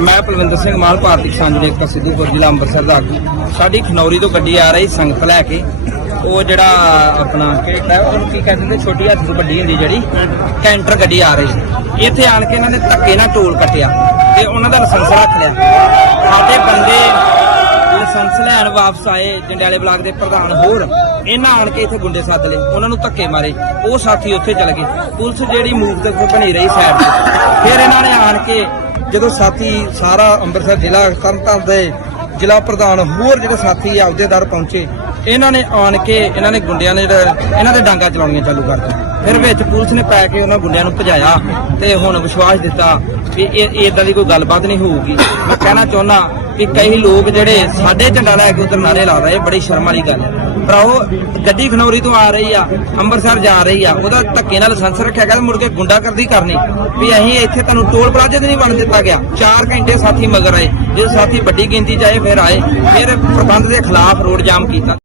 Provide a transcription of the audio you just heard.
ਮੈਂ ਪਲਵਿੰਦਰ ਸਿੰਘ ਮਾਲ, ਭਾਰਤੀ ਕਿਸਾਨ ਯੂਨੀਅਨ ਸਿੱਧੂਪੁਰ ਜ਼ਿਲ੍ਹਾ ਅੰਮ੍ਰਿਤਸਰ ਦਾ ਆਗੂ। ਸਾਡੀ ਖਨੌਰੀ ਤੋਂ ਗੱਡੀ ਆ ਰਹੀ ਸੰਗਤ ਲੈ ਕੇ। ਉਹ ਜਿਹੜਾ ਆਪਣਾ ਕਿਹੜਾ ਉਹਨੂੰ ਕੀ ਕਹਿੰਦੇ ਨੇ? ਛੋਟੀ ਹੱਥ ਤੋਂ ਵੱਡੀ ਹੁੰਦੀ ਜਿਹੜੀ, ਕੈਂਟਰ ਗੱਡੀ ਆ ਰਹੀ ਸੀ। ਇੱਥੇ ਆਣ ਕੇ ਇਹਨਾਂ ਨੇ ਧੱਕੇ ਨਾਲ ਟੋਲ ਕੱਟਿਆ ਤੇ ਉਹਨਾਂ ਦਾ ਲਾਇਸੈਂਸ ਰੱਖ ਲਿਆ। ਸਾਡੇ ਬੰਦੇ ਲਾਇਸੈਂਸ ਲੈਣ ਵਾਪਸ ਆਏ, ਜੰਡਿਆਲੇ ਬਲਾਕ ਦੇ ਪ੍ਰਧਾਨ ਹੋਰ। ਇਹਨਾਂ ਆਣ ਕੇ ਇੱਥੇ ਗੁੰਡੇ ਸੱਦ ਲਏ, ਉਹਨਾਂ ਨੂੰ ਧੱਕੇ ਮਾਰੇ। ਉਹ ਸਾਥੀ ਉੱਥੇ ਚਲੇ ਗਏ। ਪੁਲਿਸ ਜਿਹੜੀ ਮੂਵ ਤੇ ਬਣੀ ਰਹੀ ਸਾਈਡ ਤੇ। ਫਿਰ ਇਹਨਾਂ ਨੇ ਆਣ ਕੇ ਜਦੋਂ ਸਾਥੀ ਸਾਰਾ ਅੰਮ੍ਰਿਤਸਰ ਜ਼ਿਲ੍ਹਾ ਤਰਨਤਾਰਨ ਦੇ ਜ਼ਿਲ੍ਹਾ ਪ੍ਰਧਾਨ ਹੋਰ ਜਿਹੜੇ ਸਾਥੀ ਆਪਦੇ ਦਰ ਪਹੁੰਚੇ, ਇਹਨਾਂ ਨੇ ਆਣ ਕੇ ਇਹਨਾਂ ਨੇ ਗੁੰਡਿਆਂ ਨੇ ਜਿਹੜਾ, ਇਹਨਾਂ ਦੇ ਡਾਂਗਾ ਚਲਾਉਣੀਆਂ ਚਾਲੂ ਕਰ ਦਿੱਤੀਆਂ। ਫਿਰ ਵਿੱਚ ਪੁਲਿਸ ਨੇ ਪੈ ਕੇ ਉਹਨਾਂ ਗੁੰਡਿਆਂ ਨੂੰ ਭਜਾਇਆ ਤੇ ਹੁਣ ਵਿਸ਼ਵਾਸ ਦਿੱਤਾ ਵੀ ਇਹ ਇਦਾਂ ਦੀ ਕੋਈ ਗੱਲਬਾਤ ਨਹੀਂ ਹੋਊਗੀ। ਮੈਂ ਕਹਿਣਾ ਚਾਹੁੰਦਾ ਕਿ ਕਈ ਲੋਕ ਜਿਹੜੇ ਸਾਡੇ ਝੰਡਾ ਲੈ ਕੇ ਉਧਰ ਨਾਰੇ ਲਾ ਰਹੇ ਬੜੀ ਸ਼ਰਮ ਵਾਲੀ ਗੱਲ ਹੈ। ਭਰਾਓ ਗੱਡੀ ਖਨੌਰੀ ਤੋਂ ਆ ਰਹੀ ਆ, ਅੰਮ੍ਰਿਤਸਰ ਜਾ ਰਹੀ ਆ। ਉਹਦਾ ਧੱਕੇ ਨਾਲ ਲਾਇਸੈਂਸ ਰੱਖਿਆ ਗਿਆ ਮੁੜ ਕੇ ਗੁੰਡਾਗਰਦੀ ਕਰਨੀ। ਵੀ ਅਸੀਂ ਇੱਥੇ ਤੁਹਾਨੂੰ ਟੋਲ ਪਲਾਜ਼ੇ ਤੇ ਨਹੀਂ ਵੜ ਦਿੱਤਾ ਗਿਆ। 4 ਘੰਟੇ ਸਾਥੀ ਮਗਰ ਆਏ। ਜੇ ਸਾਥੀ ਵੱਡੀ ਗਿਣਤੀ ਚ ਆਏ, ਫਿਰ ਆਏ। ਫਿਰ ਪ੍ਰਬੰਧ ਦੇ ਖਿਲਾਫ ਰੋਡ ਜਾਮ ਕੀਤਾ।